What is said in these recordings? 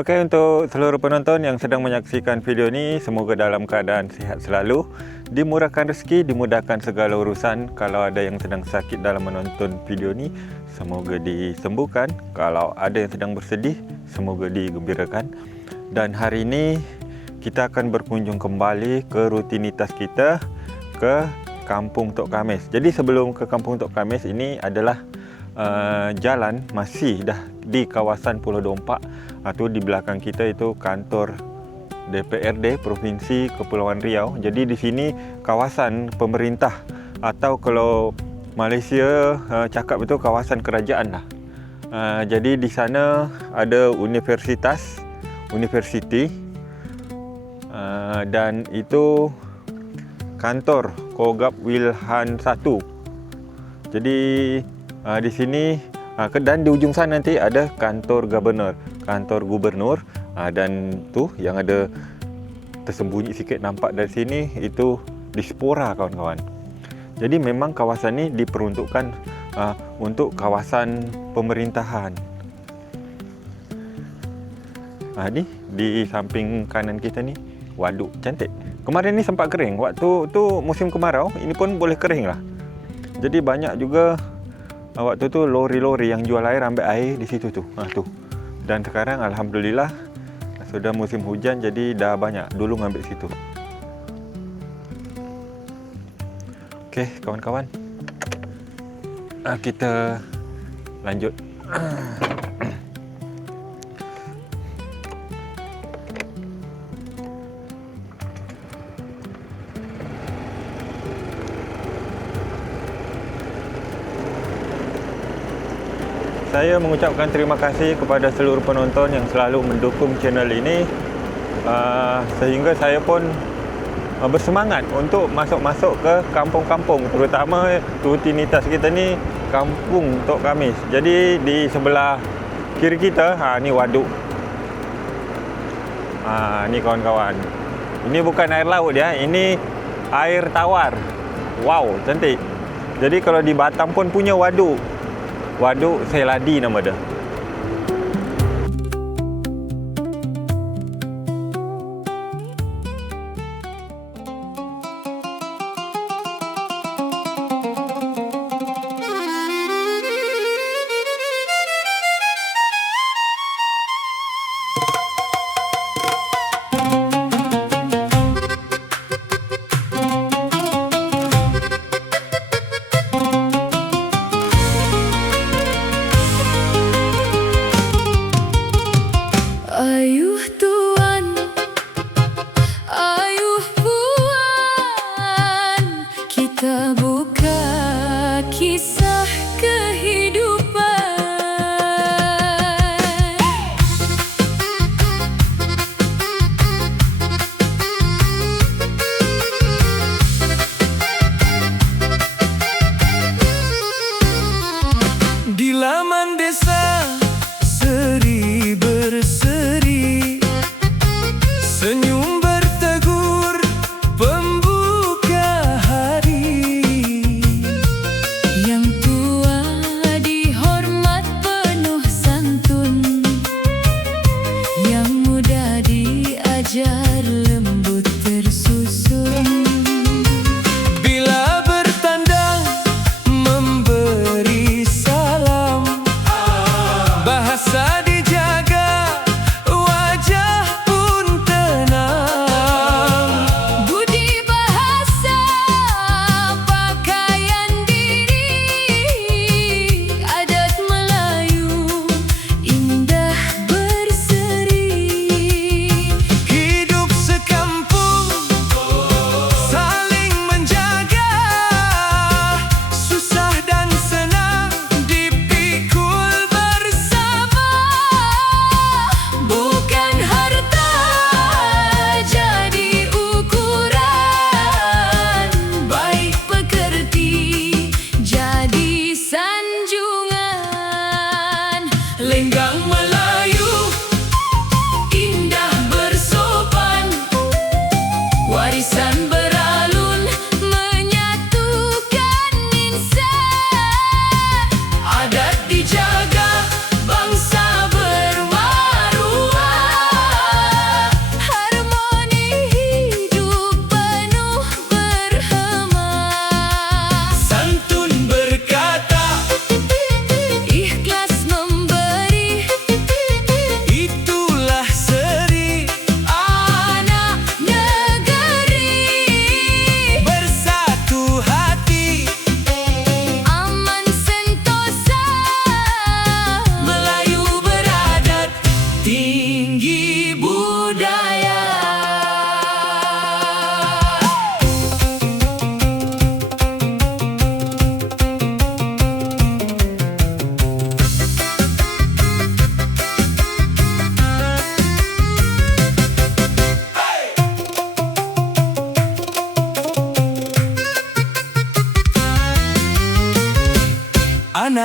Okey, untuk seluruh penonton yang sedang menyaksikan video ni, semoga dalam keadaan sihat selalu, dimurahkan rezeki, dimudahkan segala urusan. Kalau ada yang sedang sakit dalam menonton video ni, semoga disembuhkan. Kalau ada yang sedang bersedih, semoga digembirakan. Dan hari ini kita akan berkunjung kembali ke rutinitas kita ke Kampung Tok Khamis. Jadi sebelum ke Kampung Tok Khamis, ini adalah jalan masih dah di kawasan Pulau Dompak, atau di belakang kita itu kantor DPRD Provinsi Kepulauan Riau. Jadi di sini kawasan pemerintah, atau kalau Malaysia cakap itu kawasan kerajaan lah. Jadi di sana ada universiti, dan itu kantor Kogab Wilhan 1. Jadi di sini dan di ujung sana nanti ada kantor gubernur, dan tu yang ada tersembunyi sikit nampak dari sini itu Dispora, kawan-kawan. Jadi memang kawasan ini diperuntukkan untuk kawasan pemerintahan. Ni di samping kanan kita ni waduk cantik. Kemarin ni sempat kering, waktu tu musim kemarau, ini pun boleh kering lah. Jadi banyak juga waktu tu lori-lori yang jual air, ambil air di situ tu. Tu. Dan sekarang alhamdulillah sudah musim hujan, jadi dah banyak. Dulu ngambil situ. Okey, kawan-kawan. Kita lanjut. Saya mengucapkan terima kasih kepada seluruh penonton yang selalu mendukung channel ini, sehingga saya pun bersemangat untuk masuk-masuk ke kampung-kampung, terutama rutinitas kita ni Kampung Tok Khamis. Jadi di sebelah kiri kita, ni waduk. Ni kawan-kawan. Ini bukan air laut ya, ini air tawar. Wow, cantik. Jadi kalau di Batam pun punya waduk. Waduk Seladi nama dia.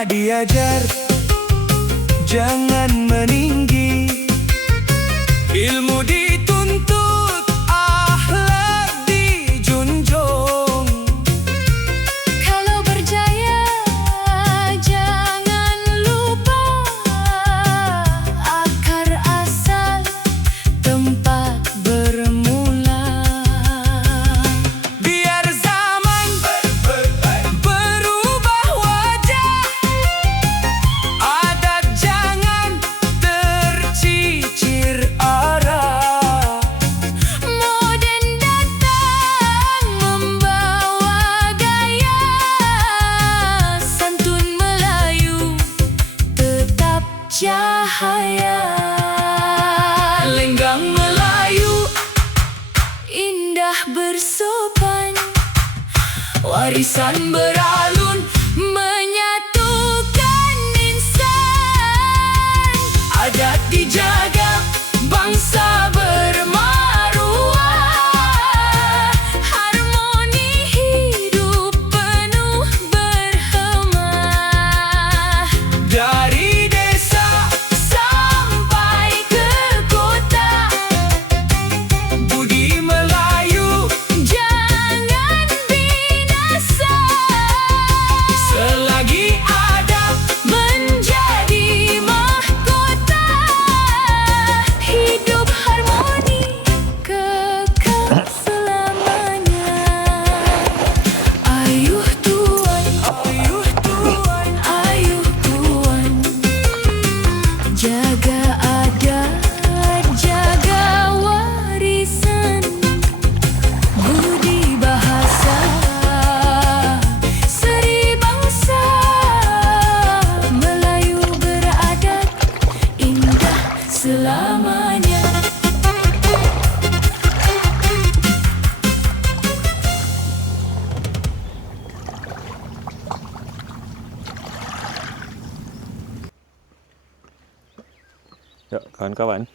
diajar, jangan meninggi. Ilmu dituntut, akhlak dijunjung. Kalau berjaya jangan lupa akar asal tempat bermula. Biar zaman berubah wajah, adat jangan tercicir arah. Moden datang membawa gaya, santun Melayu tetap cahaya. Lenggang Melayu, Indah bersopan, warisan beralun, menyatukan insan. adat dijaga, bangsa bermaruah. Harmoni hidup penuh berhemah. Dari desa Sampai ke kota, budi Melayu jangan binasa. selagi ada. Menjadi mahkota, hidup harmoni kekal selamanya. Ayuh Tuan, Ayuh Tuan, ayuh Tuan, jaga adat, jaga warisan, budi bahasa, seri bangsa. Melayu beradat, indah selamanya. Ya, kawan-kawan.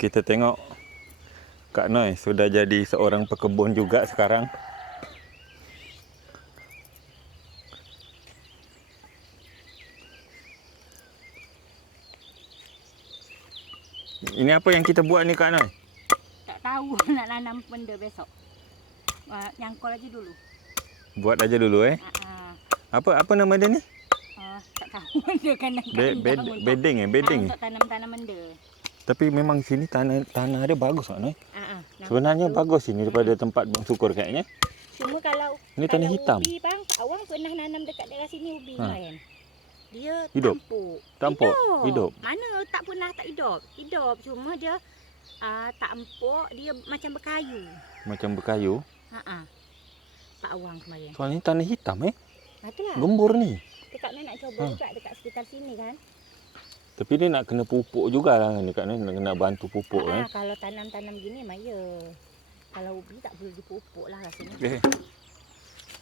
Kita tengok Kak Noi sudah jadi seorang pekebun juga sekarang. Ini apa yang kita buat ni Kak Noi? Tak tahu nak nanam benda besok. Nyangkol aja dulu. Buat aja dulu Apa nama dia ni? Tak tahu benda kan nak Bedding bedding. untuk tanam-tanam benda. Tapi memang sini tanah dia bagus Kak Noi. Nampak Sebenarnya tu. bagus sini daripada tempat Bang Syukur kayaknya. Cuma kalau Ni tanah kalau hitam. Ubi bang, awang pernah nanam dekat daerah sini ubi kan. Dia Hidup? tampuk. Hidup. Mana tak pernah tak hidup. Hidup cuma dia tak empuk, dia macam berkayu. Macam berkayu. Pak awang kemarin. Soalnya tanah hitam Itulah. Gembur ni. Dekat ni nak cuba juga dekat sekitar sini kan. Tapi dia nak kena pupuk jugalah dekat ni, nak kena bantu pupuk Kalau tanam-tanam gini memang ya. Kalau ubi tak boleh dipupuk lah rasanya.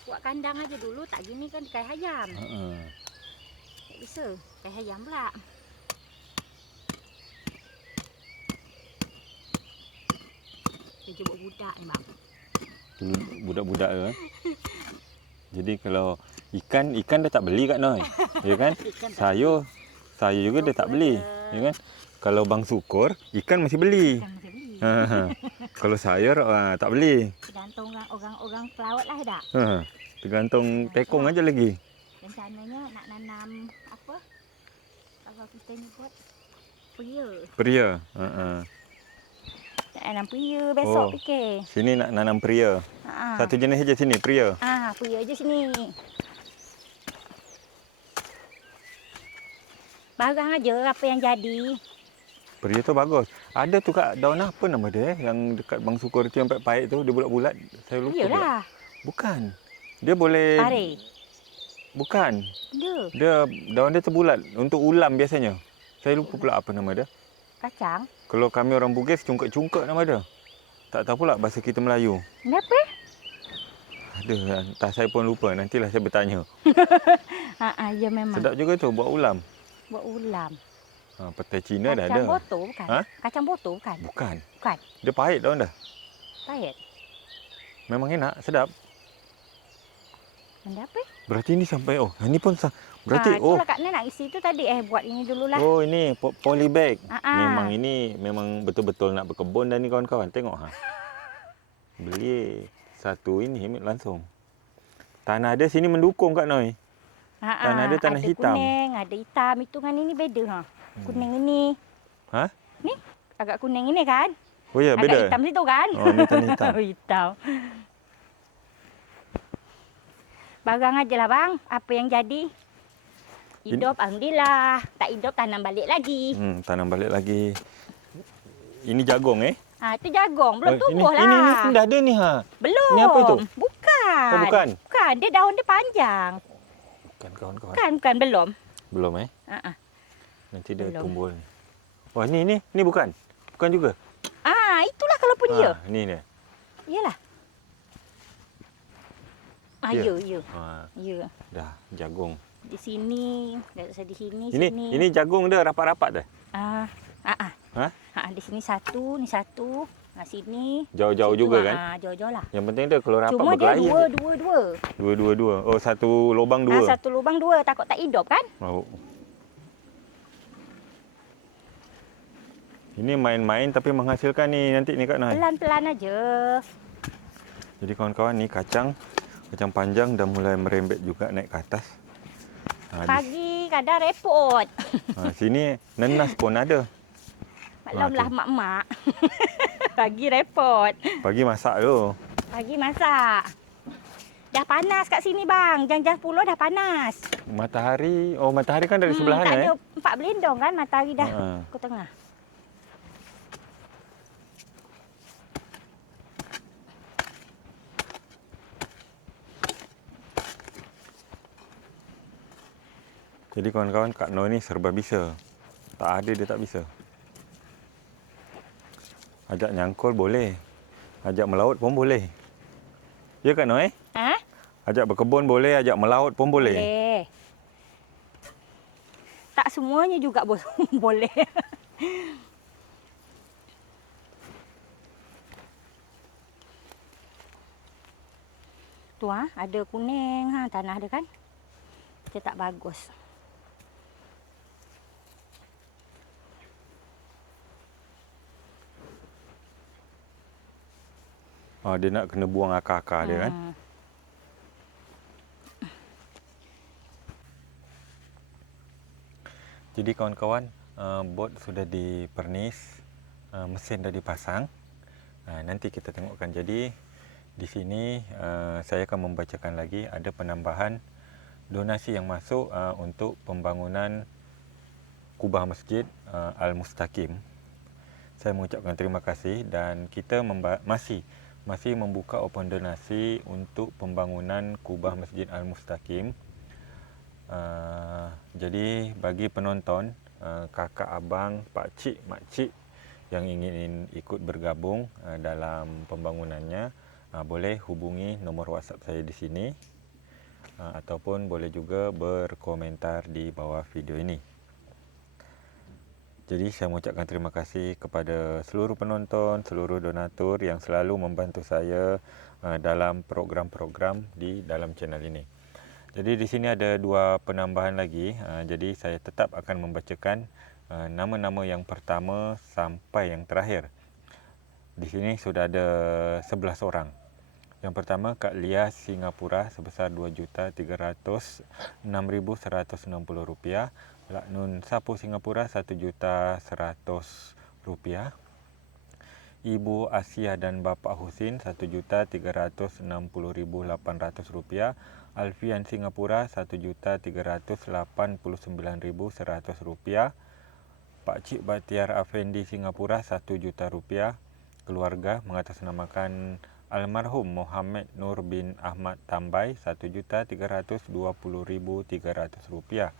Buat kandang aja dulu, tak gini kan kai ayam. Tak bisa, kai ayam pula. Dia cuba budak ni bang. Budak-budak tu Jadi kalau ikan dah tak beli Kak Noi. Ya kan? Ikan tak Sayur juga dia tak beli. Ya kan? Kalau Bang Syukur, ikan masih beli. Ikan macam ni. Kalau sayur tak beli. Tergantung orang pelaut lah dah. Tergantung tekong aja lagi. Rencananya nak nanam apa? Kalau kita ni buat peria. Peria. Nak nanam peria besok Oh. fikir. Sini nak nanam peria. Satu jenis aja sini, peria. Peria je sini. Barang aja apa yang jadi. Peria tu bagus. Ada tu Kak, daun apa nama dia yang dekat Bang Syukur tu yang pahit tu, dia bulat-bulat. Saya lupa. Iyalah. Bukan. Dia boleh Pare. Bukan. Dia Daun dia terbulat untuk ulam biasanya. Saya lupa pula apa nama dia. kacang. Kalau kami orang Bugis, cungkak-cungkak nama dia. Tak tahu pula bahasa kita Melayu. Kenapa? Ada, entah saya pun lupa. Nantilah saya bertanya. Ya memang. Sedap juga tu buat ulam. Buat ulam. Petai Cina dah ada. Kacang botor bukan? Kacang botor bukan? Bukan. Bukan. Dia pahit daun dah. Pahit. Memang enak, sedap. Benda apa? Berarti ni sampai, ini pun Berarti Itulah Kak Nen nak isi tu tadi. Buat ini dululah. oh ini polybag. Ah. Memang ini memang betul-betul nak berkebun dah ni kawan-kawan. Tengok ha. Beli satu ini langsung. Tanah dia sini mendukung Kak Noi. Tanah dia tanah hitam. Ada kuning, ada hitam. Itu dengan ini beda ha. Kuning ini. Ha? Ni agak kuning ini kan? Oh ya, Agak beda. hitam situ kan? Oh, ni tanah hitam. Hitam. Barang ajalah bang. Apa yang jadi? Hidup alhamdulillah. Tak hidup tanam balik lagi. Tanam balik lagi. Ini jagung Itu jagung. Belum tumbuh lah. Ini dah ada ni ha. Belum. Ni apa tu? Bukan. Oh, bukan? Bukan. Dia daun dia panjang. Bukan kawan-kawan. Bukan. Belum. Belum Nanti dia tumbul ni. Wah, ni bukan. Bukan juga. Itulah kalau pun ya. Ni dia. Iyalah. Ya. Ya. Ya. Dah jagung. Di sini, di sini, Ini sini. ini jagung dia rapat-rapat dah. Di sini satu, ni satu. Sini. Jauh-jauh situ, juga kan? Jauh-jauh lah. Yang penting dia kalau rapat Cuma dia bergelayang. Dua. Oh, satu lubang dua. Satu lubang dua. Takut tak hidup kan? Oh. Ini main-main tapi menghasilkan ni nanti ni Kak Noi. Pelan-pelan aja. Jadi kawan-kawan ni kacang panjang dah mulai merembet juga naik ke atas. Pagi kadang repot. Sini nenas pun ada. Maklumlah mak-mak. Pagi repot. Pagi masak tu. Pagi masak. Dah panas kat sini bang. Jam 10 dah panas. Matahari kan dari sebelah tak sana ada 4 belendong kan matahari dah ke tengah. Jadi kawan-kawan Kak Noi ni serba bisa. Tak ada dia tak bisa. Ajak nyangkul boleh. Ajak melaut pun boleh. Ya Kak Noi? Ajak berkebun boleh, ajak melaut pun boleh. Boleh. Tak semuanya juga boleh. Tu ada kuning tanah dia kan. Dia tak bagus. Dia nak kena buang akar-akar dia kan. Jadi kawan-kawan, bot sudah dipernis, mesin dah dipasang. Nanti kita tengokkan. Jadi di sini saya akan membacakan lagi ada penambahan donasi yang masuk untuk pembangunan kubah masjid Al-Mustaqim. Saya mengucapkan terima kasih dan kita masih membuka open donasi untuk pembangunan kubah masjid Al-Mustaqim. Jadi bagi penonton, kakak, abang, pak cik, mak cik yang ingin ikut bergabung dalam pembangunannya, boleh hubungi nombor WhatsApp saya di sini ataupun boleh juga berkomentar di bawah video ini. Jadi saya mengucapkan terima kasih kepada seluruh penonton, seluruh donatur yang selalu membantu saya dalam program-program di dalam channel ini. Jadi di sini ada dua penambahan lagi. Jadi saya tetap akan membacakan nama-nama yang pertama sampai yang terakhir. Di sini sudah ada 11 orang. Yang pertama Kak Lia Singapura sebesar Rp2.306.160. Laknun Sapu Singapura Rp1.100.000. Ibu Asia dan Bapa Husin Rp1.360.800. Alfian Singapura Rp1.389.100. Pak Cik Batiar Afendi Singapura Rp1.000.000. Keluarga mengatasnamakan almarhum Muhammad Nur bin Ahmad Tambai Rp1.320.300.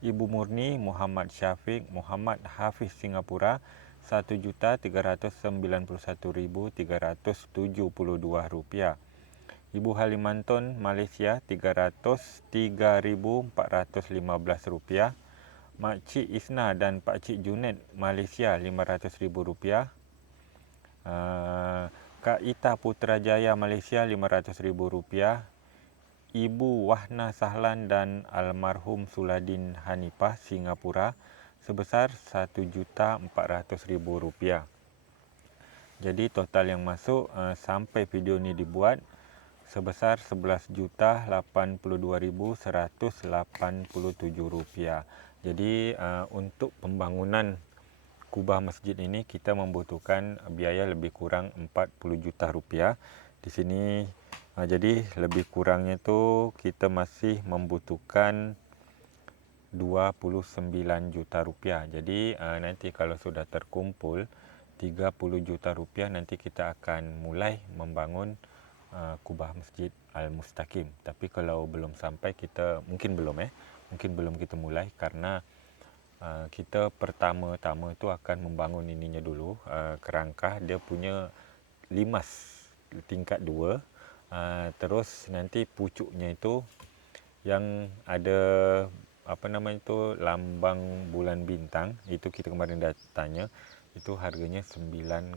Ibu Murni Muhammad Syafiq Muhammad Hafiz Singapura Rp1.391.372. Ibu Halimanton Malaysia Rp303.415. Mak Cik Isna dan Pak Cik Junaid Malaysia RM500.000. Kak Ita Putrajaya Malaysia RM500.000. Ibu Wahna Sahlan dan almarhum Suladin Hanifah Singapura sebesar Rp1.400.000. Jadi total yang masuk sampai video ni dibuat sebesar Rp11.082.187. Jadi untuk pembangunan kubah masjid ini kita membutuhkan biaya lebih kurang Rp40 juta. Di sini jadi lebih kurangnya tu kita masih membutuhkan Rp29 juta. Jadi nanti kalau sudah terkumpul Rp30 juta nanti kita akan mulai membangun kubah Masjid Al-Mustaqim. Tapi kalau belum sampai kita mungkin belum kita mulai karena kita pertama-tama tu akan membangun ininya dulu, kerangka dia punya limas tingkat 2. Terus nanti pucuknya itu yang ada lambang bulan bintang, itu kita kemarin dah tanya, itu harganya 9,5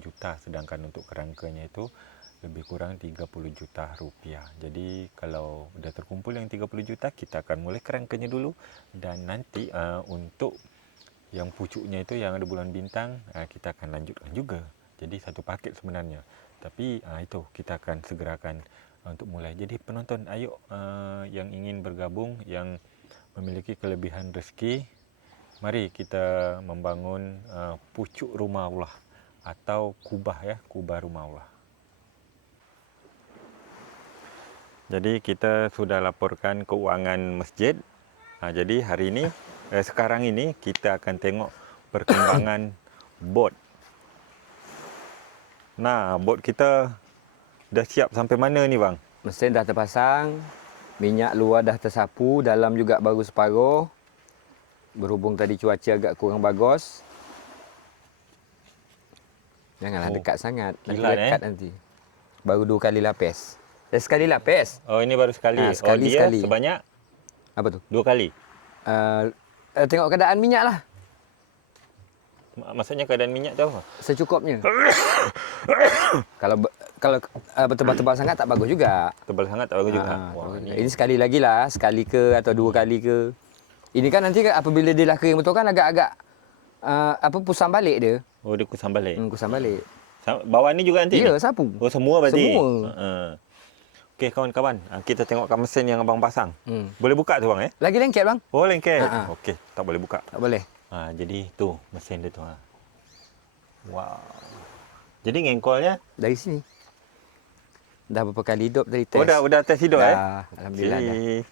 juta, sedangkan untuk kerangkanya itu lebih kurang 30 juta rupiah. Jadi kalau dah terkumpul yang 30 juta, kita akan mulai kerangkanya dulu, dan nanti untuk yang pucuknya itu yang ada bulan bintang, kita akan lanjutkan juga. Jadi satu paket sebenarnya. Tapi itu kita akan segerakan untuk mulai. Jadi penonton, ayo yang ingin bergabung, yang memiliki kelebihan rezeki, mari kita membangun pucuk rumah Allah atau kubah kubah rumah Allah. Jadi kita sudah laporkan keuangan masjid. Jadi hari ini, sekarang ini kita akan tengok perkembangan bot. Nah, bot kita dah siap sampai mana ni bang? Mesin dah terpasang, minyak luar dah tersapu, dalam juga baru separuh. Berhubung tadi cuaca agak kurang bagus. Janganlah dekat sangat, nanti kilat, dekat nanti. Baru 2 kali lapis. Dah sekali lapis. Oh, ini baru sekali. Sekali, dia sekali. sebanyak Apa tu? 2 kali. Tengok keadaan minyak lah. Maksudnya keadaan minyak tu apa? Secukupnya. Kalau tebal-tebal sangat tak bagus juga. Tebal sangat tak bagus juga. Wah, ini sekali lagi lah, sekali ke atau 2 kali ke. Ini kan nanti apabila dia dah kering betul kan agak-agak pusam balik dia. Oh, dia kusam balik. Kusam balik. Bawah ni juga nanti? Ya, ni? sapu. Oh, semua berarti? Semua. Okey, kawan-kawan. Kita tengokkan mesin yang abang pasang. Boleh buka tu bang? Lagi lengket bang? Oh, lengket. Ha. Okey, tak boleh buka. Tak boleh. Jadi tu mesin dia tu. Wow. Jadi ngengkolnya? Dari sini. Dah berapa kali hidup tadi test. Oh, dah test hidup Alhamdulillah dah.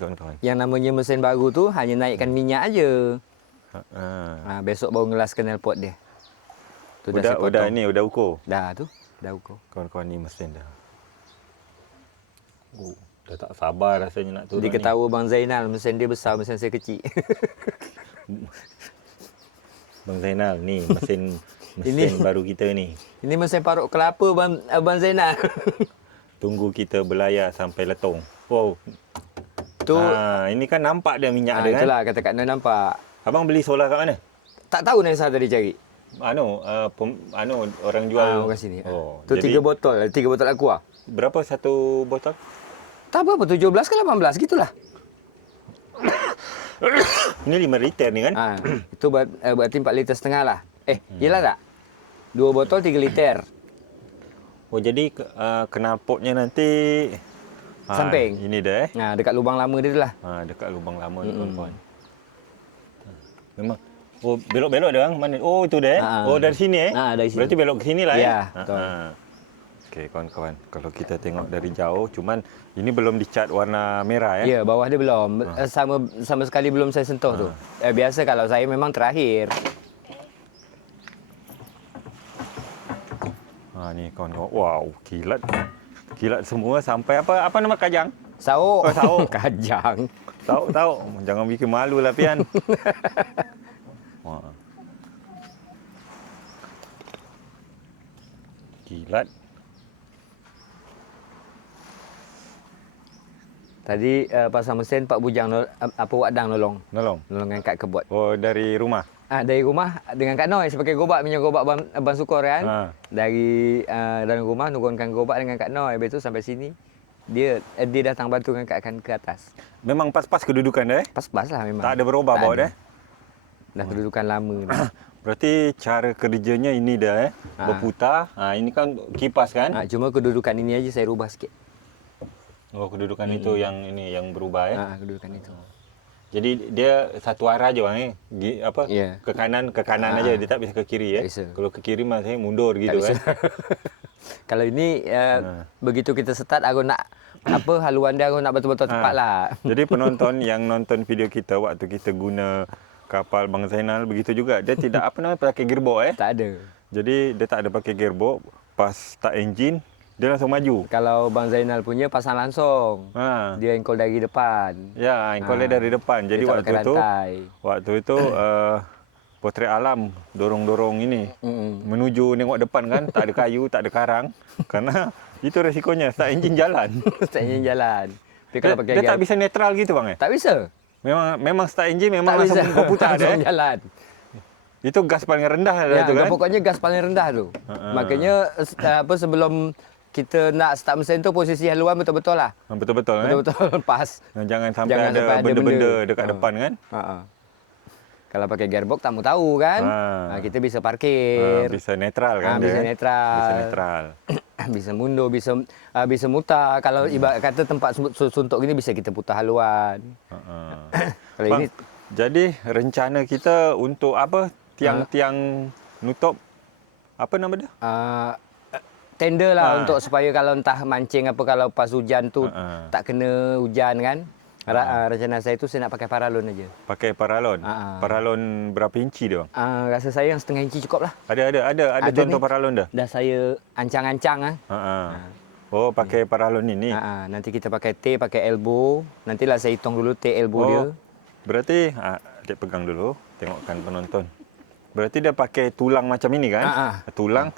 Kawan-kawan. Yang namanya mesin baru tu hanya naikkan minyak aja. Besok baru ngelaskan knalpot dia. Tu Udah ukur. Dah tu, dah ukur. Kawan-kawan, ni mesin dah. Oh, dah tak sabar rasanya nak turun. Dia ketawa Bang Zainal, mesin dia besar, mesin saya kecil. Bang Zainal, ni mesin baru kita ni. Ini mesin parut kelapa Bang Zainal. Tunggu kita berlayar sampai Letong. Wow. Tu ini kan nampak dia minyak dia kan. Itulah kata Kak Nur nampak. Abang beli solar kat mana? Tak tahu Nesa tadi cari. Orang jual kat sini. Oh, Tu 3 botol aqua. Berapa satu botol? Tak apa 17 ke 18 gitulah. Ini 5 liter ni kan? Itu berarti 4 liter setengah lah. Yelah tak? 2 botol 3 liter. Oh, jadi knalpotnya nanti samping. Ini dah Dekat lubang lama dia tu lah. dekat lubang lama tu kawan. Memang. Oh, belok-belok dia bang. Mana? Oh, itu dah. Oh, dari sini Dari sini. Berarti belok ke sini lah Ya, betul. Okey, kawan-kawan. Kalau kita tengok dari jauh, cuman ini belum dicat warna merah Ya, bawah dia belum. Sama sekali belum saya sentuh tu. Biasa kalau saya memang terakhir. Ni kawan-kawan. Wow, kilat. Kilat semua sampai apa nama kajang? Sauk. Oh, sauk. Kajang. Tahu. Jangan bikin malu lah pian. Wah. Kilat. Tadi pasang mesin Pak Bujang Wadang nolong Nolong. angkat kebot. Oh, dari rumah. Dari rumah dengan Kak Noi sebagai gobak, minyak gobak Abang Sukor kan. Dari dalam rumah nurunkan gobak dengan Kak Noi. Habis tu sampai sini dia datang bantu dengan Kak Kan ke atas. Memang pas-pas kedudukan dia. Pas-pas lah memang. Tak ada berubah Tak bawa ada. dia. Dah kedudukan lama dah. Berarti cara kerjanya ini dah berputar. Ini kan kipas kan? Cuma kedudukan ini aja saya rubah sikit. Oh, kedudukan itu yang ini yang berubah Kedudukan itu. Jadi dia satu arah je bang Ya. ke kanan aja, dia tak bisa ke kiri Tak bisa. Kalau ke kiri maksudnya mundur Tak gitu bisa. kan. Kalau ini begitu kita start aku nak haluan dia aku nak betul-betul tepat lah. Jadi penonton yang nonton video kita waktu kita guna kapal Bang Zainal begitu juga. Dia tidak pakai gearbox Tak ada. Jadi dia tak ada pakai gearbox. Pas start engine dia langsung maju. Kalau Bang Zainal punya pasang langsung. Dia engkol dari depan. Ya, engkolnya dari depan. Jadi Dia tak pakai rantai. waktu itu potret alam dorong-dorong ini menuju nengok depan kan, tak ada kayu, tak ada karang. Karena itu resikonya start engine jalan. Start engine jalan. Tapi Dia, kalau pakai dia tak bisa netral gitu bang Tak bisa. Memang start engine memang Tak langsung bisa. berputar Langsung dia. jalan. Itu gas paling rendah Ya, tu kan. pokoknya gas paling rendah tu. Makanya sebelum kita nak start mesin tu posisi haluan betul-betul lah. Betul-betul kan. Betul-betul pas. Jangan sampai Jangan ada sampai ada benda-benda benda. dekat depan kan. Kalau pakai gearbox tak mau tahu kan. Kita bisa parkir. Bisa netral kan Bisa dia. netral. Bisa netral. Bisa mundur, bisa mutar. Kalau ibarat kata tempat suntuk gini bisa kita putar haluan. Kalau Bang, ini jadi rencana kita untuk apa? Tiang-tiang nutup apa nama dia? tender lah untuk supaya kalau entah mancing apa kalau pas hujan tu tak kena hujan kan. Rencana saya tu saya nak pakai paralon aja. Pakai paralon. Paralon berapa inci dia bang? Rasa saya yang setengah inci cukup lah. Ada contoh ni. paralon dah. Dah saya ancang-ancang Oh, pakai paralon ini. Nanti kita pakai T, pakai elbow. Nantilah saya hitung dulu T elbow dia. Berarti Dek pegang dulu, tengokkan penonton. Berarti dia pakai tulang macam ini kan? Tulang.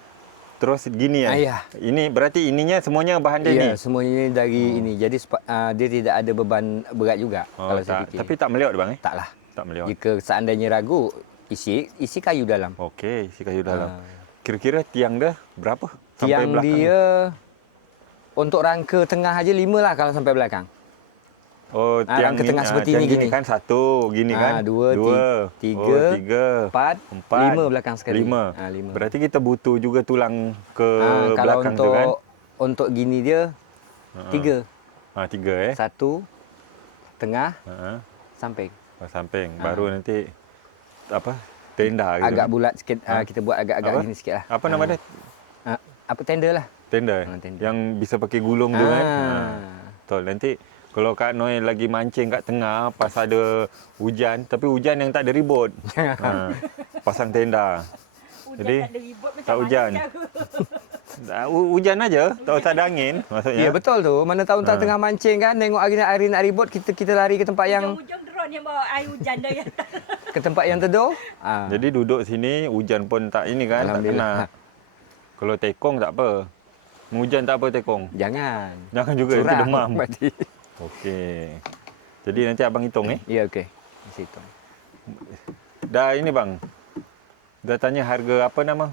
Terus gini ya. Ini berarti ininya semuanya bahan dia ni. Ya, semuanya dari ini. Jadi dia tidak ada beban berat juga kalau saya fikir. Tapi tak melihat bang Taklah. Tak melihat. Jika seandainya ragu, isi kayu dalam. Okey, isi kayu dalam. Kira-kira tiang dia berapa? Sampai Tiang belakang dia untuk rangka tengah aja 5 lah kalau sampai belakang. Oh, tiang rangka tengah seperti tiang ini gini. kan satu, gini kan? 2, 3, 4, 5 belakang sekali. 5. Berarti kita butuh juga tulang ke kalau belakang tu kan? Untuk gini dia 3. 3 1 tengah samping. Samping. Baru nanti apa? Tenda gitu. Agak bulat sikit. Kita buat agak-agak gini sikit lah. Apa nama dia? Apa tender lah. Tenda. Tenda. Yang bisa pakai gulung tu kan? Betul. Nanti kalau Kak Noi lagi mancing kat tengah pas ada hujan, tapi hujan yang tak ada ribut. Pasang tenda. Jadi tak ada ribut macam tak hujan. Hujan aja, tak usah ada angin maksudnya. Ya betul tu. Mana tahu tak tengah mancing kan, tengok hari nak ribut, kita lari ke tempat yang Hujung drone yang bawa air hujan dah ya. ke tempat yang teduh. Jadi duduk sini hujan pun tak ini kan, tak kena. Kalau tekong tak apa. Hujan tak apa tekong. Jangan. Jangan juga itu Curang demam. berarti. Okey. Jadi nanti abang hitung Ya okey. Mesti hitung. Dah ini bang. Dah tanya harga apa nama?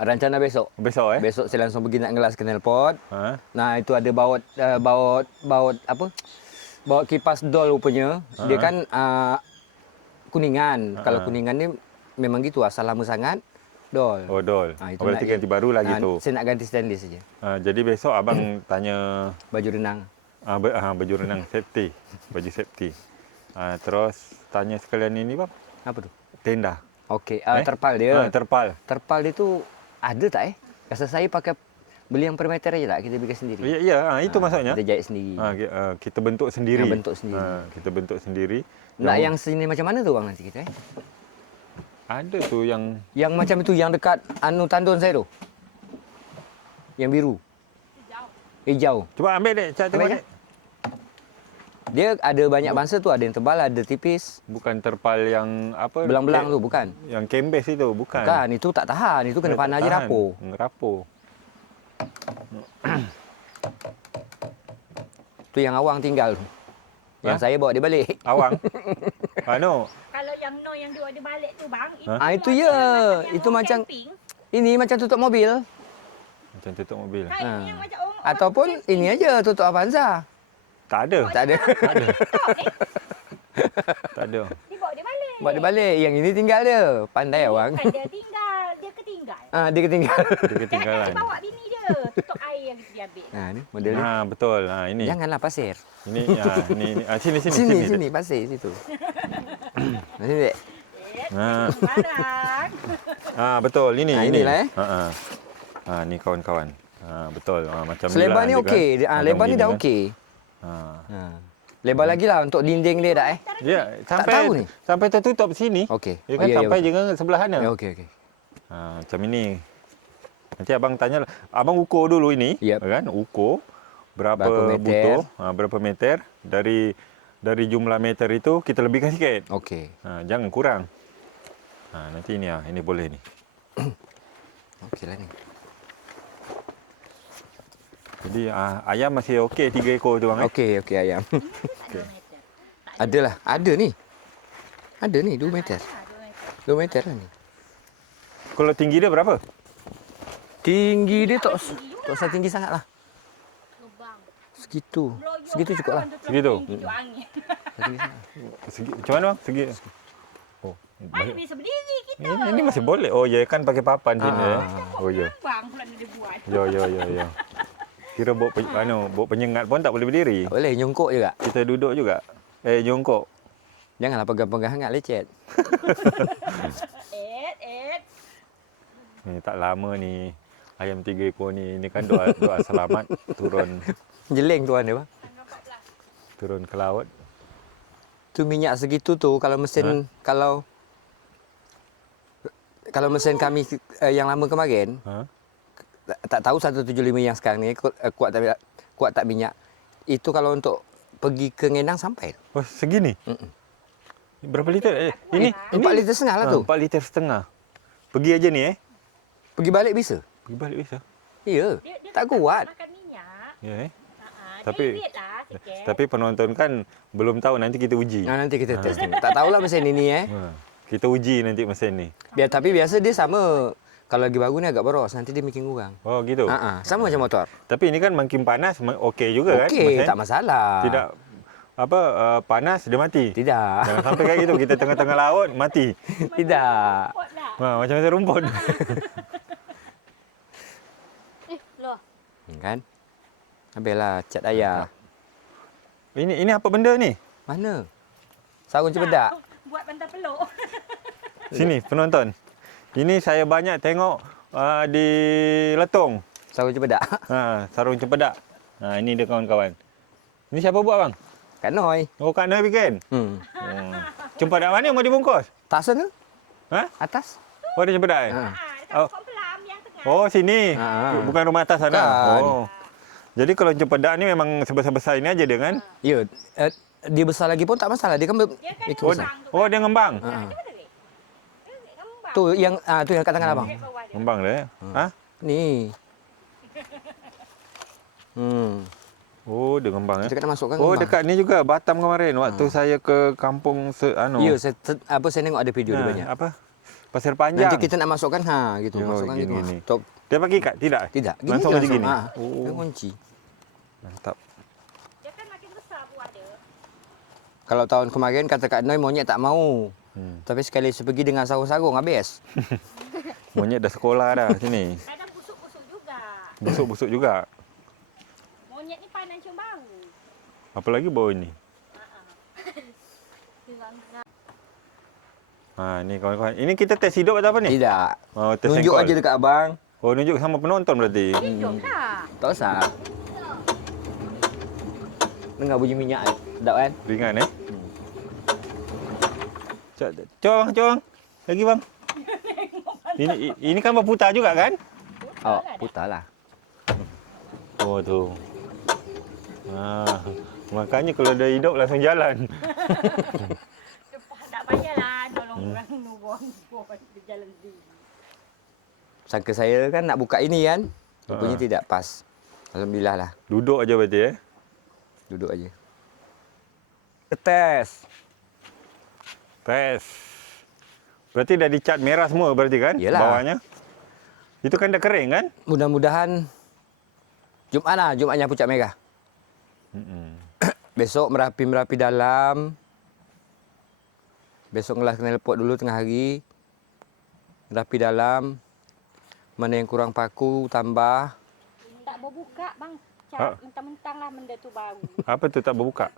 Rencana besok. Besok Besok saya langsung pergi nak ngelas knalpot. Ha? Nah, itu ada baut apa? Baut kipas dol rupanya. Dia kan kuningan. Kalau kuningan ni memang gitu asal lama sangat dol. Oh dol. Itu Berarti nak ganti baru lagi tu. Saya nak ganti stainless saja. Jadi besok abang tanya Baju renang. baju renang safety. Baju safety. Terus tanya sekalian ini bang. Apa tu? Tenda. Okey, terpal dia. Terpal. Terpal dia tu ada tak Rasa saya pakai beli yang per meter aja tak? Kita bikin sendiri. Ya, itu maksudnya. Kita jahit sendiri. Kita bentuk sendiri. Bentuk sendiri. Kita bentuk sendiri. Nak yang sini macam mana tu bang nanti kita Ada tu yang macam itu yang dekat tandun saya tu. Yang biru. Hijau. Cuba ambil dek, cak tengok dek. Dia ada banyak bangsa tu, ada yang tebal, ada tipis. Bukan terpal yang apa? Belang-belang tu bukan. Yang kembes itu bukan. Bukan, itu tak tahan, itu kena panah je rapuh. Rapuh. Tu yang awang tinggal tu. Yang saya bawa dia balik. Awang. Anu, Kalau yang no yang dia ada balik tu bang, Itu ya. Itu macam camping. ini macam tutup mobil. macam tutup mobil. Kan Ha. ini yang macam orang Ataupun ini aja tutup Avanza. Tak ada. Tak ada. Tak ada. dibawa dia balik. Bawa dia balik. Yang ini tinggal dia. Pandai awang. Bukan dia tinggal, dia ketinggal. Dia ketinggal. Dia Jangan ketinggalan. dia bawa bini dia. Tutup air yang dia ambil. Ni model ni. Betul. Ini. Janganlah pasir. Ini ini. Sini. Sini pasir situ. Sini dek. Barang. Betul. Ini. Inilah Ni kawan-kawan. Betul. Macam Selebar ni inilah dia okey. kan. Lebar Macam ni dah gini okey. kan. Lebar lagi lah untuk dinding dia dah Ya, sampai tahu ni. sampai tertutup sini. Okey. Ya kan sampai je ke sebelah sana. Okey. Macam ini. Nanti abang tanya, abang ukur dulu ini, Yep. kan? Ukur berapa Berapa meter. butuh, berapa meter dari jumlah meter itu kita lebihkan sikit. Okey. Jangan kurang. Nanti ini boleh ni. Okeylah ni. Jadi ayam masih okey 3 ekor tu bang. Okey ayam. Okay. Adalah. Ada ni. Ada ni 2 meter. 2 meter lah ni. Kalau tinggi dia berapa? Tinggi dia tak usah tinggi sangat lah. Lubang. Segitu. Segitu cukup lah. Segitu? Hidup angin. Macam mana bang? Segi. Oh. Mana bisa berdiri kita. Ini masih boleh. Oh ya kan pakai papan sini ya. Oh ya. Bang pula dia buat. Ya. Kira bawa penyengat pun tak boleh berdiri. Tak boleh nyongkok juga. Kita duduk juga. Jongkok. Janganlah pegang-pegang hangat lecet. Ed. Ni tak lama ni ayam 3 ekor ni. Ini kan doa selamat turun Jeling tuan dia bang. turun ke laut. Tu minyak segitu tu kalau mesin kalau mesin kami yang lama kemarin tak tahu 175 yang sekarang ni kuat tak minyak. Itu kalau untuk pergi ke Ngenang sampai. Oh, segini? Berapa liter? Ini 4 liter setengah lah tu. 4 liter setengah. Pergi aja ni Pergi balik bisa. Pergi balik bisa. Ya. Dia Tak kuat. makan minyak. Ya Tapi Tapi- dia lah sikit. Tapi penonton kan belum tahu, nanti kita uji. Nanti kita test tengok. Tak tahulah mesin ini Kita uji nanti mesin ni. Tapi biasa dia sama. Kalau lagi baru ni agak boros. Nanti dia makin kurang. Oh gitu. Sama macam motor. Tapi ini kan makin panas okey juga kan? Okey, mesin? tak masalah. Tidak panas dia mati. Tidak. Jangan sampai kayak gitu. Kita tengah-tengah laut mati. Tidak. Kuat lah. Macam mesin rumput. Loh. Kan? Habislah cat ayah. Ini apa benda ni? Mana? Sarung cempedak. Buat bantal peluk. Sini penonton. Ini saya banyak tengok di Letong. Sarung cempedak. Sarung cempedak. Ini dia kawan-kawan. Ini siapa buat bang? Kak Noi. Oh, Kak Noi bikin? Cempedak mana mau dibungkus? Tak sana? Atas? Oh, ada cempedak Dekat pokok pelam yang tengah. Oh, sini. Bukan rumah atas sana. Bukan. Oh. Jadi kalau cempedak ni memang sebesar-besar ini aja dia kan? Ya. Dia besar lagi pun tak masalah. Dia kan Dia kan ikut Oh, besar. dia ngembang. Tu yang kat tangan abang. Ngembang dia. Ni. Oh, dia ngembang Kita kena masukkan Oh, kembang. dekat ni juga Batam kemarin waktu saya ke kampung Ya, saya tengok ada video dia banyak. Apa? Pasir Panjang. Nanti kita nak masukkan gitu. Oh, Masukkan gitu. gini. Top. Dia pakai ikat? Tidak. Tidak. Langsung aja gini. Dia kunci. Mantap. Dia kan makin besar buat dia. Kalau tahun kemarin kata Kak Noi monyet tak mau. Tapi sekali pergi dengan sarung-sarung habis. Monyet dah sekolah dah sini. Kadang busuk-busuk juga. Busuk-busuk juga. Monyet ni pandai cium bau. Apalagi bau ini. Ni kawan-kawan. Ini kita test hidup atau apa ni? Tidak. Oh, test Tunjuk and call. aja dekat abang. Oh, nunjuk sama penonton berarti. Hidup lah. Tak usah. Dengar bunyi minyak. Sedap kan? Ringan Cuba bang. Lagi bang. Ini kan berputar juga kan? Oh, putarlah. Oh tu. Makanya kalau dah hidup langsung jalan. Tak payahlah tolong orang nubuang berjalan sendiri. Sangka saya kan nak buka ini kan. Rupanya tidak pas. Alhamdulillah lah. Duduk aja berarti Duduk aja. Tes. Tes. Berarti dah dicat merah semua berarti kan? Yelah. Bawahnya. Itu kan dah kering kan? Mudah-mudahan Jumaat lah, Jumaatnya pucat merah. Besok merapi dalam. Besok ngelas knalpot dulu tengah hari. Rapi dalam. Mana yang kurang paku tambah. Tak berbuka bang. Ha? Cap mentang-mentang lah benda tu bau. Apa tu tak berbuka?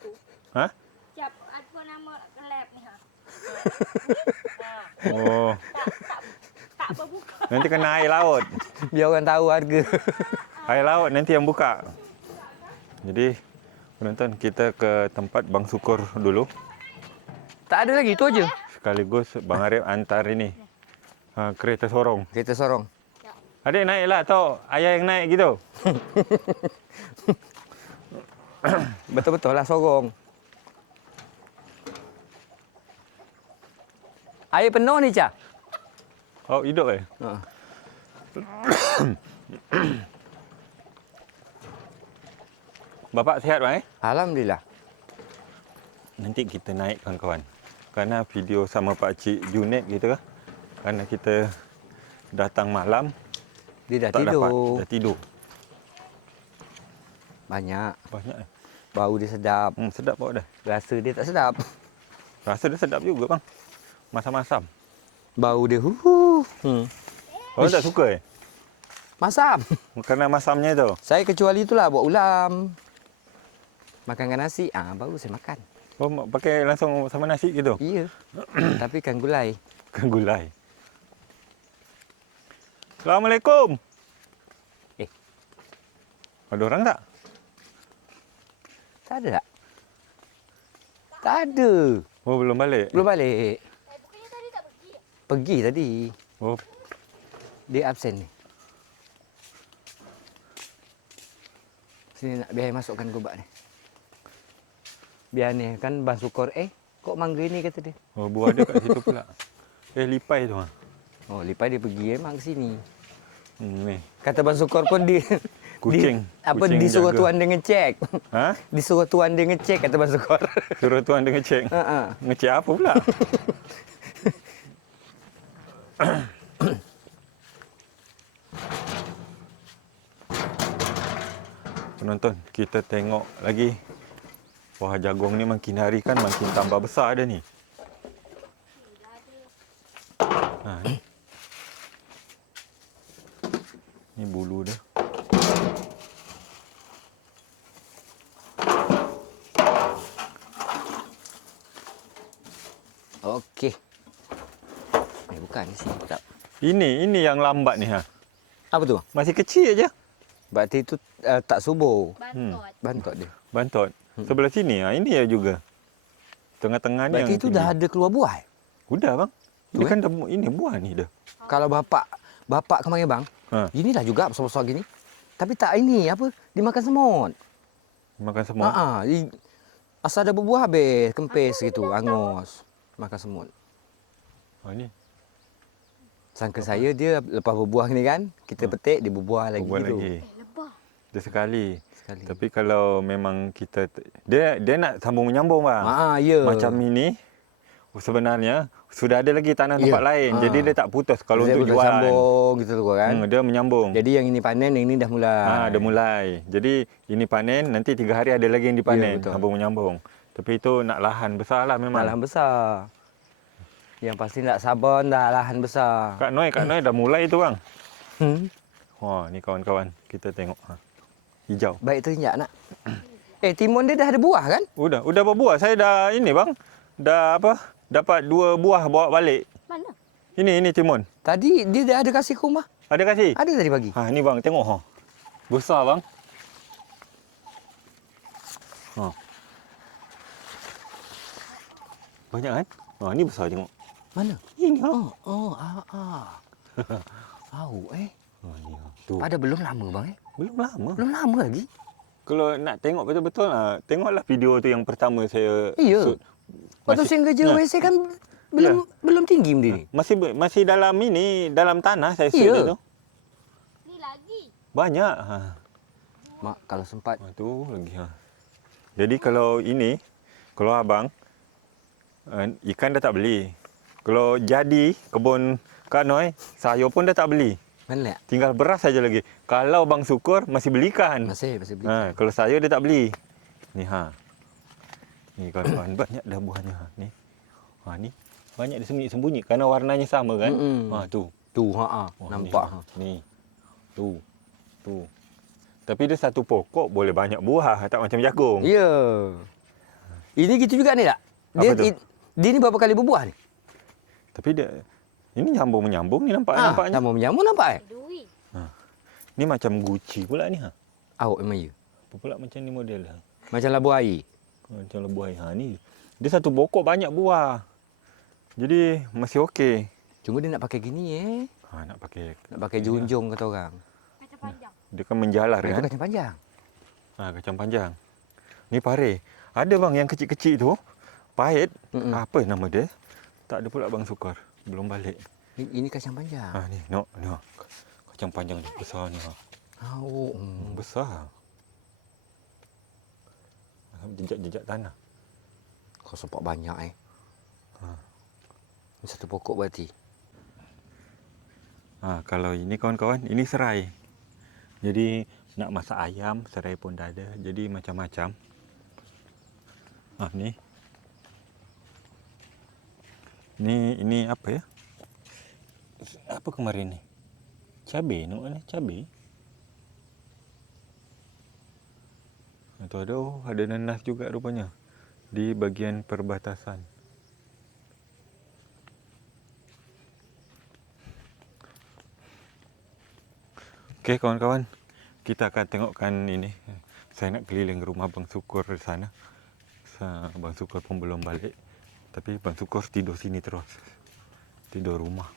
Ha? Cap apa nama lab ni ha. Oh, Tak berbuka. nanti kena air laut. Biar orang tahu harga. Air laut nanti yang buka. Jadi, penonton, kita ke tempat Bang Sukur dulu. Tak ada lagi, itu aja. Sekaligus Bang Arif hantar ini. Kereta sorong. Kereta sorong. Adik naiklah tau. Ayah yang naik gitu. Betul-betul lah sorong. Air penuh ni, Cah. Oh, hidup eh? Ha. Bapak sihat bang eh? Alhamdulillah. Nanti kita naik kawan-kawan. Kerana video sama Pak Cik Junaid gitu kan. Kerana kita datang malam. Dia dah tak tidur. dapat. Dah tidur. Banyak. Banyak eh. Bau dia sedap. Sedap bau dah. Rasa dia tak sedap. Rasa dia sedap juga bang. Masam-masam. Bau dia Orang tak suka eh? masam. Kerana masamnya tu. Saya kecuali itulah buat ulam. Makan dengan nasi, baru saya makan. Oh, pakai langsung sama nasi gitu? Iya. Tapi kan gulai. Kan gulai. Assalamualaikum. Ada orang tak? Tak ada tak? Tak ada. Oh, belum balik? Belum balik. Bukannya tadi tak pergi? Pergi tadi. Oh, Dia absen ni. Sini nak biar masukkan gobak ni. Biar ni kan Bang Sukur. Kok mangga ni kata dia. oh buah dia kat situ pula. Lipai tu. Oh, lipai dia pergi memang ke sini. Ni. Kata Bang Sukur pun dia Kucing. Kucing disuruh jaga. tuan dia ngecek. Ha? Disuruh tuan dia ngecek kata Bang Sukur. Suruh tuan dia ngecek. Ngecek apa pula? Penonton, kita tengok lagi. Wah, jagung ni makin hari kan makin tambah besar dah ni. Ni. Ni bulu dia. Okey. Bukan ni sini tak. Ini yang lambat ni ha. Apa tu? Masih kecil aja. Berarti itu tak subur. Bantot. Bantot dia. Bantot. Sebelah sini ini ya juga. Tengah-tengah ni Berarti yang itu tinggi. dah ada keluar buah. Udah bang. Tu, Ini kan dah, ini buah ni dah. Kalau bapak kemarin bang, inilah juga besar-besar gini. Tapi tak ini apa? Dimakan semut. Makan semua. Asal ada berbuah habis, kempis gitu, angus. Makan semut. Oh ni. Sangka saya dia lepas berbuah ni kan, kita petik dia berbuah lagi Buat gitu. lagi. Lebah. Dia sekali. Sekali. Tapi kalau memang kita dia nak sambung menyambung bang. Ya. Macam ini sebenarnya sudah ada lagi tanah Ya. tempat lain. Jadi dia tak putus kalau Dia untuk boleh jual. sambung gitu tu kan. Dia menyambung. Jadi yang ini panen, yang ini dah mulai. Dah mulai. Jadi ini panen, nanti 3 hari ada lagi yang dipanen. betul. Sambung menyambung. Tapi itu nak lahan besar lah memang. Lahan besar. Yang pasti nak sabar dah lahan besar. Kak Noi dah mulai tu bang. Hmm. Wah, ni kawan-kawan. Kita tengok. Hijau. Baik terinjak nak. Timun dia dah ada buah kan? Udah berbuah. Saya dah ini bang. Dah apa? Dapat 2 buah bawa balik. Mana? Ini timun. Tadi dia dah ada kasih ke rumah. Ada kasih? Ada tadi pagi. Ni bang, tengok Besar bang. Banyak kan? Ni besar tengok. Mana? Ini Tahu ni tu. Pada belum lama bang Belum lama. Belum lama lagi. Kalau nak tengok betul-betul tengoklah video tu yang pertama saya Iya. shoot. Waktu saya kerja WC kan belum tinggi benda ni. Masih dalam dalam tanah saya shoot Iya. dia tu. Ni lagi. Banyak. Mak kalau sempat Tu lagi Jadi kalau ini Kalau abang, ikan dah tak beli. Kalau jadi kebun Kak Noi, sayur pun dah tak beli. Mana? Tinggal beras saja lagi. Kalau Bang Syukur masih beli ikan. Masih beli. Kalau sayur dia tak beli. Ni Ni kawan-kawan banyak dah buahnya. Ni. Ni banyak dia sembunyi-sembunyi kerana warnanya sama kan? Tu. Tu Ni. nampak. Ni. Tu. Tapi dia satu pokok boleh banyak buah, tak macam jagung. Ya. Ini gitu juga ni tak? Apa tu? Dia ni berapa kali berbuah ni? Tapi dia ini menyambung ni nampaknya. Tambah menyambung nampak Dui. Ni macam guci pula ni Awak memang ya. Apa pula macam ni model Macam labu air. Macam lebuh air. Ni dia satu pokok banyak buah. Jadi masih okey. Cuma dia nak pakai gini Nak pakai junjung kata orang. Kacang panjang. dia kan menjalar Itu kan. kacang panjang. Kacang panjang. Ni pare. Ada bang yang kecil-kecil tu. Pahit. Apa nama dia? Tak ada pula Bang Syukur. Belum balik. Ini kacang panjang. Ni kacang panjang ni besar ni. Besar. Jejak-jejak tanah. Kau sempat banyak Ini satu pokok berarti. Kalau ini kawan-kawan, ini serai. Jadi nak masak ayam, serai pun dah ada. Jadi macam-macam. Ni. Ini apa ya? Apa kemarin ni? Cabai, cabai. Atau ada nanas juga rupanya di bahagian perbatasan. Okey kawan-kawan, kita akan tengokkan ini. Saya nak keliling rumah Bang Syukur di sana. Bang Syukur pun belum balik. Tapi Bang Syukur tidur sini terus. Tidur rumah.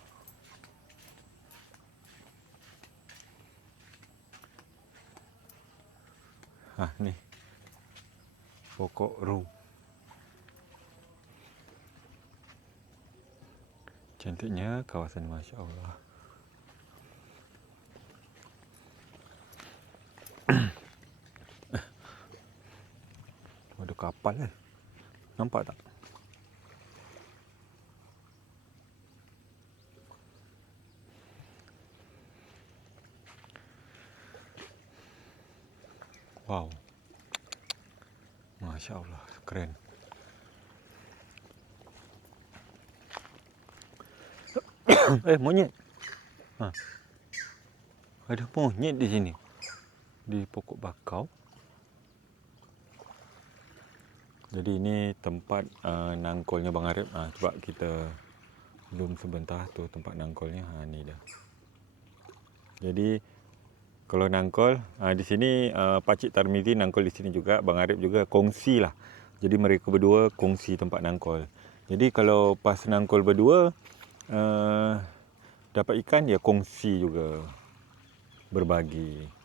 Ni. Pokok ru. Cantiknya kawasan, Masya Allah. Ada kapal Nampak tak? Wow. Masya Allah, keren. Monyet. Ada monyet di sini. Di pokok bakau. Jadi ini tempat nangkolnya Bang Arif. Cuba kita zoom sebentar tu tempat nangkolnya. Ni dah. Jadi kalau nangkol di sini Pakcik Tarmizi nangkol di sini juga, Bang Arif juga kongsi lah. Jadi mereka berdua kongsi tempat nangkol. Jadi kalau pas nangkol berdua dapat ikan, ya kongsi juga, berbagi.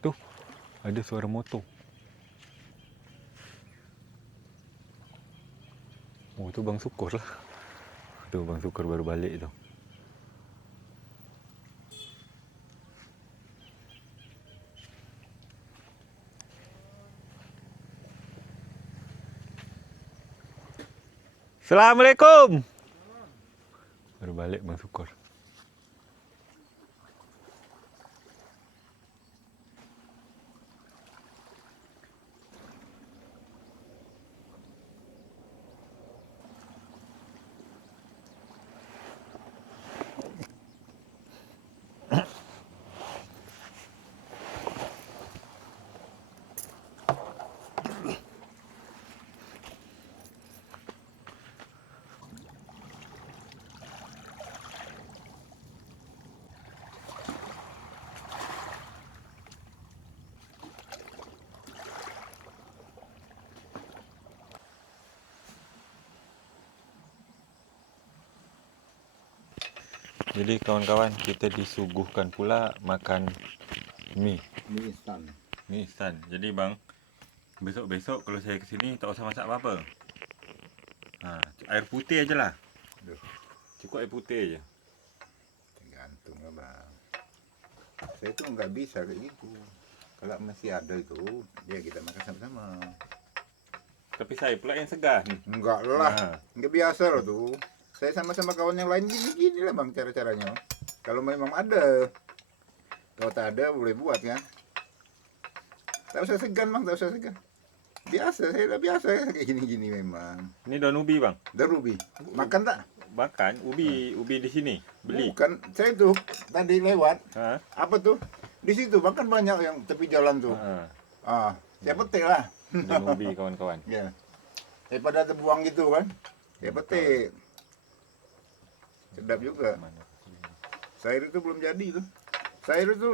Tu ada suara motor. Tu Bang Syukur lah. Tu Bang Syukur baru balik tu. Assalamualaikum. Baru balik Bang Syukur. Jadi kawan-kawan, kita disuguhkan pula makan mi. Mi instan. Mi instan. Jadi bang, besok-besok kalau saya ke sini tak usah masak apa-apa. Air putih aja lah. Cukup air putih aja. Tergantung lah bang. Saya tuh nggak bisa kayak gitu. Kalau masih ada itu, ya kita makan sama-sama. Tapi saya pula yang segan. Enggak lah, nggak biasa loh tuh. Saya sama-sama kawan yang lain gini-gini lah bang cara-caranya. Kalau memang ada, kalau tak ada boleh buat kan. Tak usah segan bang, tak usah segan. Biasa, saya udah biasa kayak gini-gini memang. Ini daun ubi bang. Dan Ruby, makan tak? Makan ubi di sini beli. Bukan, saya tuh tadi lewat. Ha? Apa tuh? Di situ bahkan banyak yang tepi jalan tuh. Saya petik lah. Daun ubi kawan-kawan. Ya. Daripada terbuang gitu kan. Saya petik. Sedap juga. Sayur itu belum jadi tuh.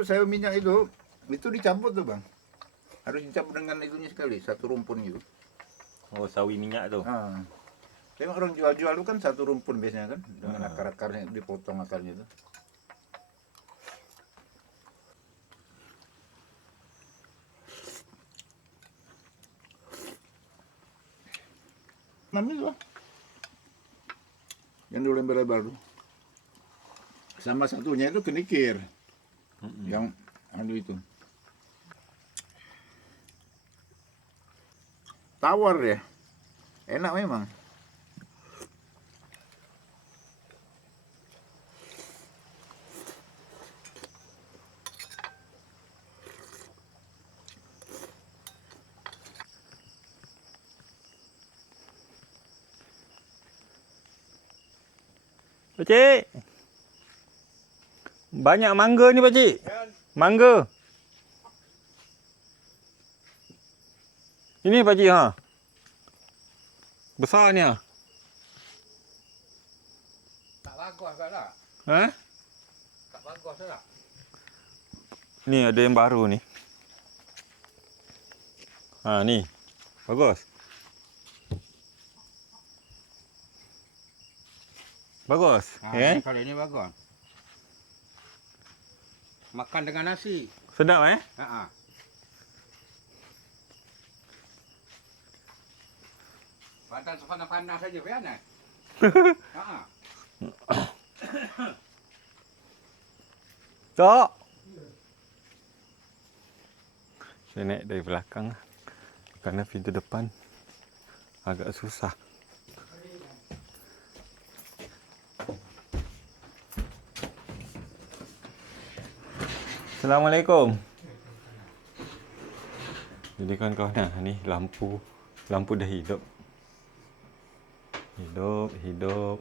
Sayur minyak itu dicabut tuh bang. Harus dicabut dengan itunya sekali, satu rumpun gitu. Oh, sawi minyak tuh. Tengok orang jual-jual itu kan satu rumpun biasanya kan, dengan akar-akarnya dipotong akarnya itu. Namanya lah. Yang dulu lebar-lebar tuh. Sama satunya itu kenikir. Yang anu itu. Tawar ya. Enak memang. Pakcik. Banyak mangga ni pakcik. Mangga. Ini pakcik ha. Besar ni ha. Tak bagus tak? Ha? Tak bagus tak? Ni ada yang baru ni. Ha ni. Bagus. Bagus. Ya? Kalau ini bagus. Makan dengan nasi. Sedap eh? Ha. Badan panas-panas saja Fian eh. Ha. Tok. Saya naik dari belakang kerana pintu depan agak susah. Assalamualaikum. Jadi kawan-kawan ni lampu dah hidup. Hidup.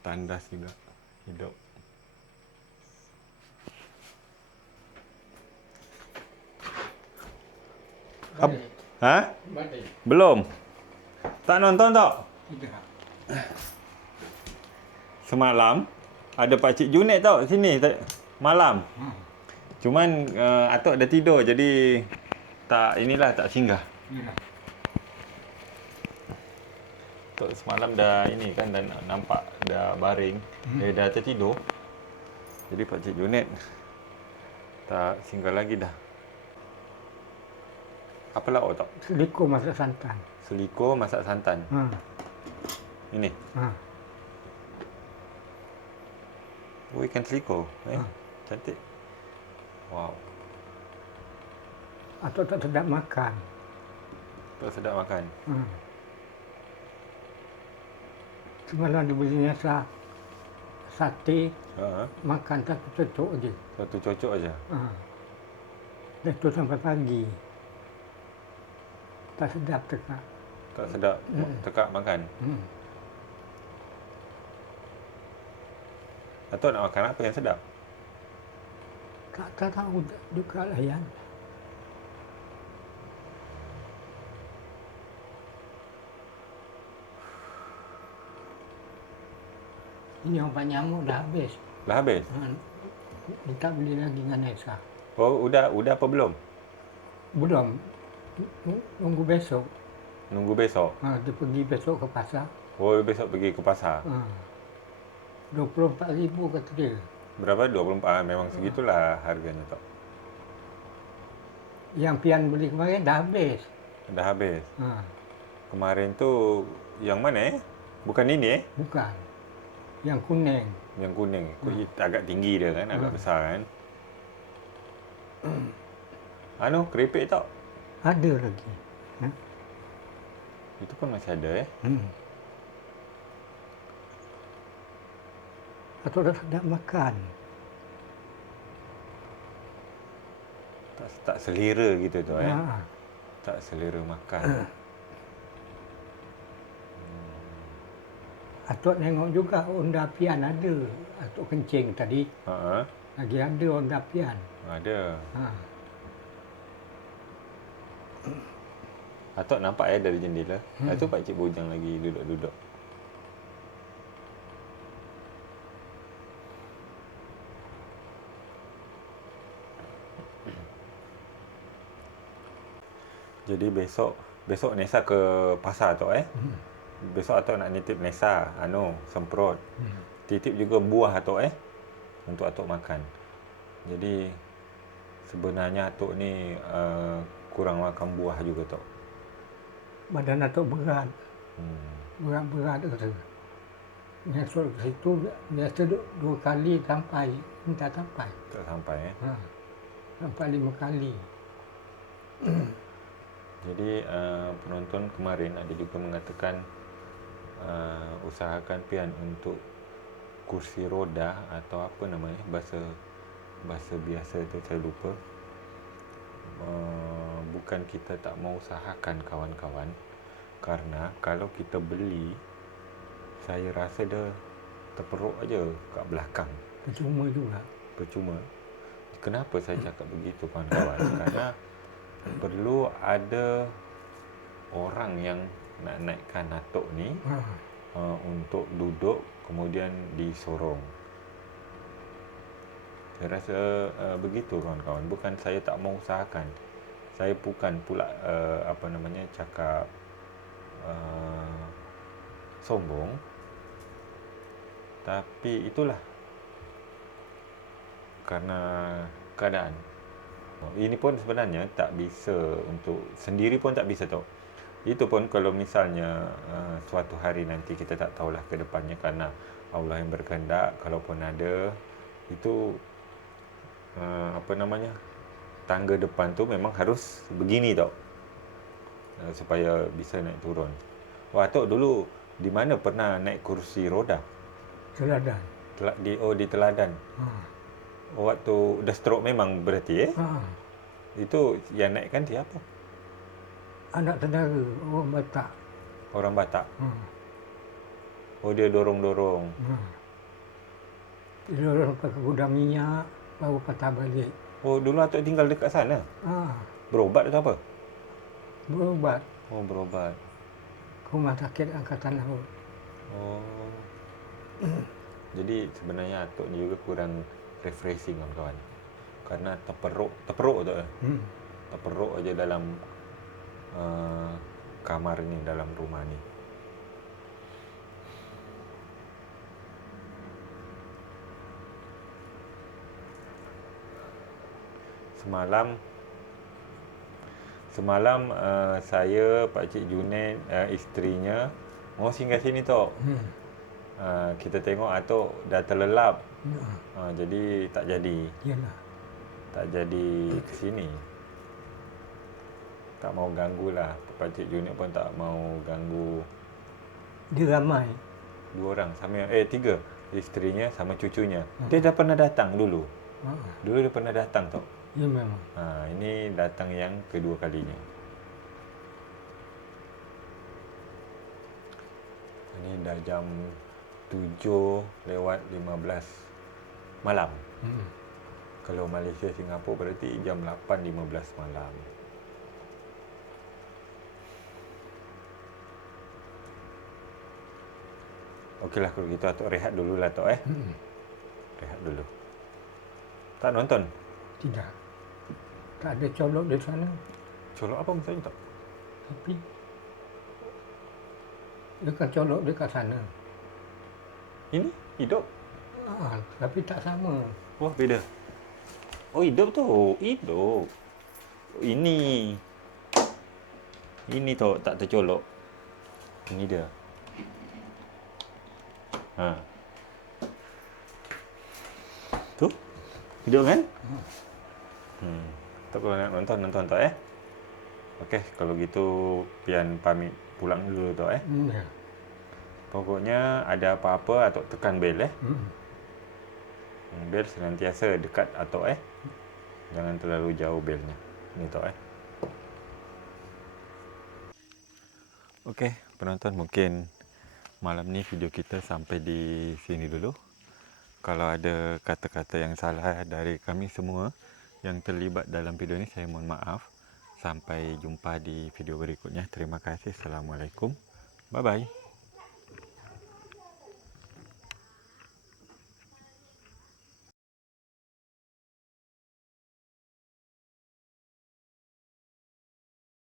Tandas juga hidup. Ha? Belum. Tak nonton tak? Tidak. Semalam ada Pakcik Junaid tau sini malam. Cuman atuk dah tidur jadi tak singgah. Ya. Atuk semalam dah ini kan dah nampak dah baring, dia dah tertidur. Jadi Pakcik Junaid tak singgah lagi dah. Apa lauk tak? Seliko masak santan. Seliko masak santan. Ini. Oh, ikan seliko. Cantik. Wow. Atau tak sedap makan. Tak sedap makan. Semalam dibelinya sate, makan satu cocok je. Satu cocok aja. Dan tu sampai pagi. Tak sedap tekak. Tak sedap tekak makan. Atau nak makan apa yang sedap? Tak tahu juga lah Yan. Ini obat nyamuk dah habis. Dah habis? Kita beli lagi dengan Nesa. Oh, udah apa belum? Belum. Nunggu besok. Nunggu besok. Dia pergi besok ke pasar. Oh, besok pergi ke pasar. 24,000 kata dia. Berapa? 24. Memang segitulah harganya tak. Yang pian beli kemarin dah habis. Dah habis. Kemarin tu yang mana Bukan ini Bukan. Yang kuning. Yang kuning. Agak tinggi dia kan, agak besar kan. Keripik tak? Ada lagi. Itu pun masih ada Atau dah sedap makan. Tak selera gitu tu Ha. Tak selera makan. Atuk tengok juga onda apian ada. Atuk kencing tadi. Ha. Lagi ada onda apian. Ada. Ha. Atok nampak dari jendela. Tu Pak Cik Bujang lagi duduk-duduk. Jadi besok Nesa ke pasar tu Besok Atok nak nitip Nesa semprot. Titip juga buah Atok untuk Atok makan. Jadi sebenarnya Atok ni kurang makan buah juga Tok. Badan atuk berat. Berat-berat tu. Masuk ke situ biasa 2 kali sampai. Tak sampai. Tak sampai Ha. Sampai 5 kali. Jadi penonton kemarin ada juga mengatakan usahakan pian untuk kursi roda atau apa namanya bahasa biasa tu saya lupa. Bukan kita tak mau usahakan kawan-kawan, karena kalau kita beli saya rasa dia terperuk aja kat belakang. Percuma juga. Percuma. Kenapa saya cakap begitu kawan-kawan? Karena perlu ada orang yang nak naikkan Atok ni untuk duduk kemudian disorong. Saya rasa begitu kawan-kawan. Bukan saya tak mau usahakan. Saya bukan pula cakap sombong. Tapi itulah karena keadaan. Ini pun sebenarnya tak bisa untuk sendiri pun tak bisa tau. Itu pun kalau misalnya suatu hari nanti kita tak tahulah ke depannya, karena Allah yang berkehendak. Kalaupun ada itu tangga depan tu memang harus begini tau, supaya bisa naik turun. Atok dulu di mana pernah naik kursi roda? Teladan. Di Teladan. Waktu dah stroke memang berarti Itu yang naikkan siapa? Anak saudara orang Batak. Orang Batak. Dia dorong-dorong. Dia orang pakai gudang minyak, baru patah balik. Dulu Atok tinggal dekat sana? Berobat atau apa? Berobat. Berobat. Rumah sakit Angkatan Laut. Jadi sebenarnya Atok ni juga kurang refreshing kawan-kawan. Karena terperuk tu terperuk aja dalam kamar ni, dalam rumah ni. Semalam saya, Pak Cik Junaid, isterinya mau singgah sini tok. Kita tengok Atok dah terlelap. Jadi tak jadi. Yalah. Tak jadi ke sini. Tak mau ganggulah. Pak Cik Junaid pun tak mau ganggu. Dia ramai. 2 orang sama 3. Isterinya sama cucunya. Dia dah pernah datang dulu. Dulu dia pernah datang tau. Ya memang. Ini datang yang kedua kalinya. Ini dah jam 7:15 malam. Kalau Malaysia Singapura berarti jam 8:15 malam. Okeylah kalau gitu Atok rehat dululah Tok Rehat dulu. Tak nonton? Tidak. Tak ada colok di sana. Colok apa maksudnya Tok? Tapi dekat colok dekat sana. Ini hidup? Tapi tak sama. Beda. Hidup tu. Hidup. Ini Tok tak tercolok. Ini dia. Tu. Hidup kan? Tok kalau nak nonton Tok Okey, kalau gitu pian pamit pulang dulu Tok Ya. Pokoknya ada apa-apa Atok tekan bel Hmm. Bel senantiasa dekat Atok Jangan terlalu jauh belnya. Ni Tok Okey, penonton, mungkin malam ni video kita sampai di sini dulu. Kalau ada kata-kata yang salah dari kami semua yang terlibat dalam video ni, saya mohon maaf. Sampai jumpa di video berikutnya. Terima kasih. Assalamualaikum. Bye-bye.